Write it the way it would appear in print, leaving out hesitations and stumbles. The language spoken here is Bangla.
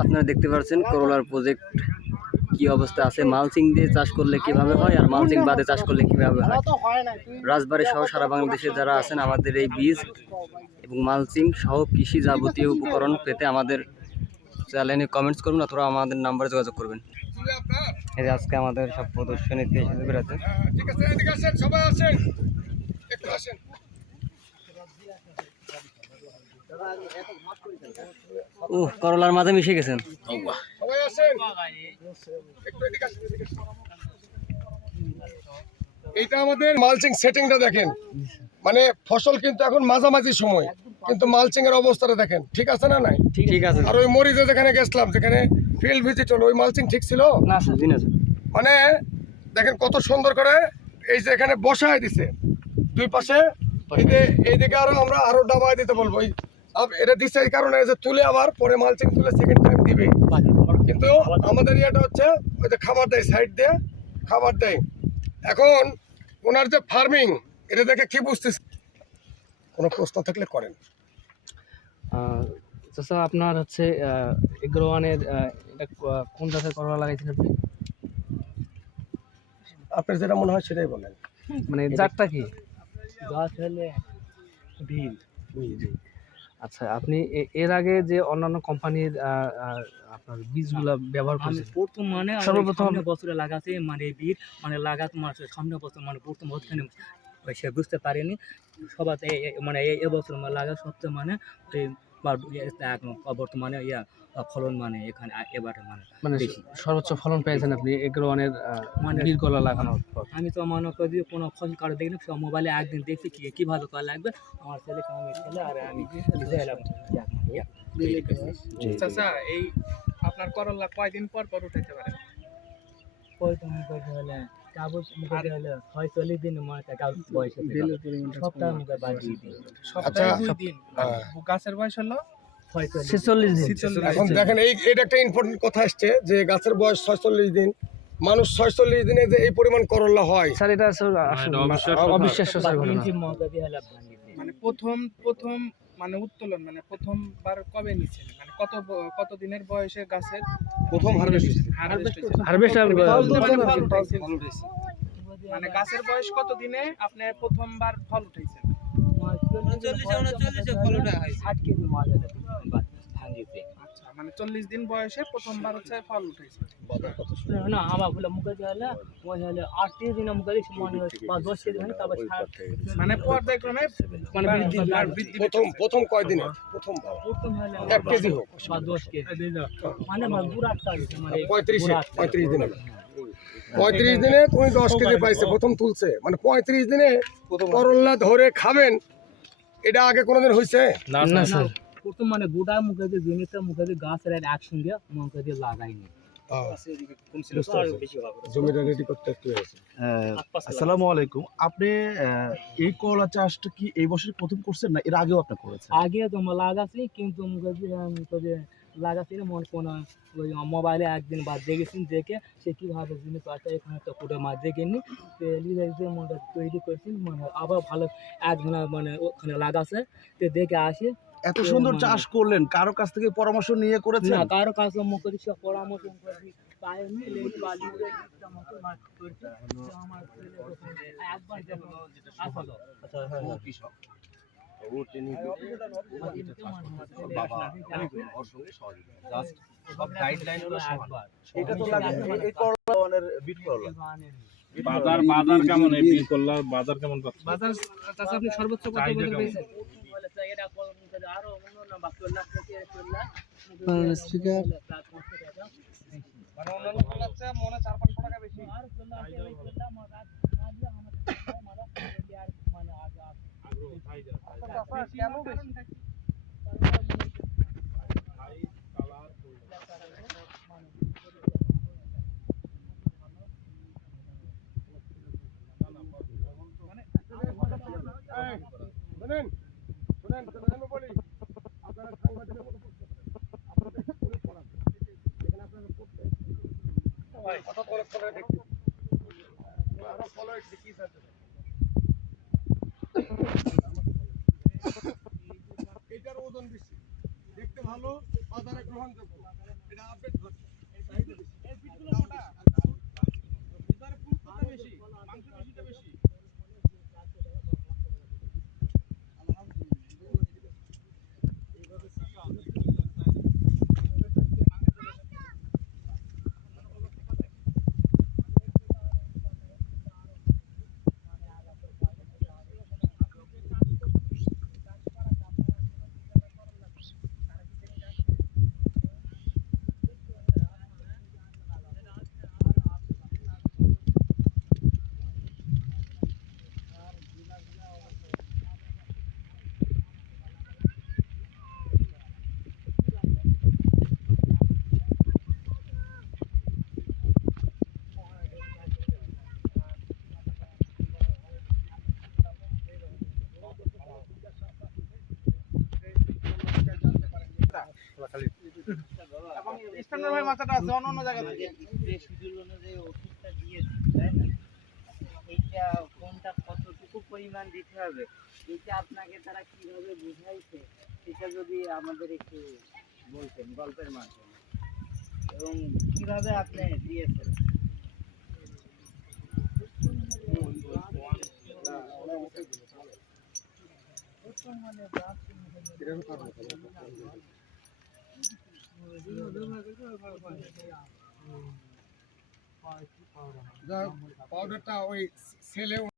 আপনারা দেখতে পাচ্ছেন করলার প্রজেক্ট কি অবস্থা আছে। মালচিং দিয়ে চাষ করলে কিভাবে হয় আর মালচিং বাদে চাষ করলে কিভাবে হয়। রাজবাড়ী সহ সারা বাংলাদেশে যারা আছেন আমাদের এই বীজ এবং মালচিং সহ কৃষি যাবতীয় উপকরণ পেতে আমাদের চ্যানেলে কমেন্টস করুন অথবা আমাদের নাম্বারে যোগাযোগ করবেন। এই আজকে আমাদের সব প্রদর্শনীতে এসে বেড়াতে। ঠিক আছে, এদিকে আসেন, সবাই আসেন, একটু আসেন। করলার মাঝে মিশে গেছেন। সবাই আসেন, একটু এদিকে আসেন, এদিকে আসেন। এইটা আমাদের মালচিং সেটিংটা দেখেন, মানে ফসল কিন্তু এখন মাঝামাঝি সময়, কিন্তু মালচিং এর অবস্থাটা দেখেন ঠিক আছে না নাই? ঠিক আছে। আর ওই মরিচে যেখানে গেছিলাম, যেখানে ফিল্ড ভিজিট হলো, ওই মালচিং ঠিক ছিল না স্যার, জি না স্যার। মানে দেখেন কত সুন্দর করে এই যে এখানে বসায় দিছে দুই পাশে। এইদিকে আমরা আরো ডাবায় দিতে বলবো। এটা দিচ্ছে এই কারণে যে তুলে আবার পরে মালচিং তুলে সেকেন্ড টাইম দিবে, কিন্তু আমাদের ইয়েটা হচ্ছে ওই যে খাবার দেয়, সাইড দিয়ে খাবার দেয়। এখন ওনার যে ফার্মিং, এটা দেখে কি বুঝতেছে? কোনো প্রশ্ন থাকলে করেন। চাচা আপনার হচ্ছে এগ্রো ওয়ানের এটা কোন জাতের করলা লাগাইছেন আপনি? আপনার যেটা মনে হয় সেটাই বলেন। মানে জাতটা কি? গাছ হলে ভিল। আচ্ছা, আপনি এর আগে যে অন্যান্য কোম্পানির আপনার বীজগুলো ব্যবহার করছেন? প্রথম মানে সর্বপ্রথম বছরে লাগাতে মানে বীজ মানে লাগাতে মানে সামনে বছর মানে প্রথম ওখানে সে বুঝতে পারেনি সবাই মানে এবছর লাগা সবচেয়ে মানে বর্তমানে ফলন মানে এখানে এবারে মানে সর্বোচ্চ ফলন পেয়েছেন আপনি এগ্রো ওয়ানের মানে বীজ কলা লাগানোর পর? আমি তো মনে করি কোনো ফসল কারো দেখিনি, সব মোবাইলে একদিন দেখছি কীভাবে করা লাগবে। আমার ছেলেকে আমি ছেলে আর আমি এলাম। চাচা, এই আপনার করলা কয়দিন পর পর উঠাইতে পারেন? হলে কাগজ মুখে হলে 46 দিন বয়সে সপ্তাহ মুখে বাড়িয়ে দিই। সপ্তাহে 2 দিন। গাছের বয়স হলো 46 দিন। এখন দেখেন এইটা একটা ইম্পর্টেন্ট কথা আসছে যে গাছের বয়স 46 দিন। মানুষ 46 দিনে যে এই পরিমাণ করলা হয়, স্যার এটা অবিশ্বাস্য স্যার ঘটনা। মানে প্রথম মানে উত্তোলন মানে প্রথমবার কবে নিছেন? মানে কত দিনের বয়সে গাছের প্রথম হারভেস্ট মানে গাছের বয়স কত দিনে আপনি প্রথমবার ফল উঠাইছেন? 40 মানে 40 দিন বয়সে প্রথমবার হচ্ছে ফল উঠাইছে। না আমার বলে মুখে হলে ওই হলে 38 দিন মুখে মানে 10 কেজি হয়, তারপর মানে পর্যায়ক্রমে মানে প্রথম কয় দিনে প্রথম হলে 1 কেজি হোক বা 10 কেজি মানে বুড়াটা মানে 35 দিনে 35 দিনে তুমি 10 কেজি পাইছে প্রথম তুলছে, মানে 35 দিনে করলা ধরে খাবেন। এটা আগে কোনোদিন হয়েছে? না স্যার। প্রথম মানে গোটা মুখে দিয়ে জিনিসটা মুখে দিয়ে গাছের একসঙ্গে মুখে দিয়ে লাগাইনি। জমিটা রেডি করতে একটু হয়েছে। আসসালামু আলাইকুম। আপনি এই করলা চাষটা কি এই বছর প্রথম করছেন না এর আগেও আপনি করেছেন? আগে তো লাগাছি, কিন্তু মুখে দিয়ে লাগাছি মনে কোনো ওই মোবাইলে একদিন বাদ দেখেছি, দেখে সে কীভাবে জিনিস আছে এখানে তো পুরো মাছ দেখেনি মনে তৈরি করেছি। মানে আবার ভালো একদিন মানে ওখানে লাগাছে তো দেখে আসি। এত সুন্দর চাষ করলেন, কারো কাছ থেকে পরামর্শ নিয়ে করেছেন? না, কারো কাছে মুখে সব পরামর্শ করেছি পাইনি। বালি আমার একবার বাজার কেমন? এই বীজ করলার বাজার কেমন পাচ্ছেন? বাজার চাচা আপনি সর্বোচ্চ কত পর্যন্ত পেয়েছেন? আরো অন্য বাকি লাখ স্পিকার মানে অন্যান্য করলার চেয়ে মনে 400-500 টাকা বেশি। কেন বেশি? শুনেন বলি, আপনারা সাংবাদিকের মতো আপনাদের স্কুলে পড়ান, এখানে আপনারা পড়তেন কথা বলে দেখতে ফলো কি স্যার এটার ওজন বেশি, দেখতে ভালো, বাজারে গ্রহণযোগ্য, এটা আপডেট ভার্সন, চাহিদা বেশি। এর পিঠগুলো মোটা, ভিতরে পুরুত্বটা বেশি, মাংস বেশিটা বেশি। এবং স্ট্যান্ডার্ড ভাই মাথাটা আছে অন্য অন্য জায়গা থেকে। যে শিডিউল অনুযায়ী ওষুধটা দিয়েছি তাই না, এইটা কোনটা কতটুকু পরিমাণ দিতে হবে এটা আপনাকে তারা কিভাবে বুঝাইছে সেটা যদি আমাদের একটু বলতেন গল্পের মাধ্যমে, এবং কিভাবে আপনি দিয়েছেন। পাউডারটা ওই সেলে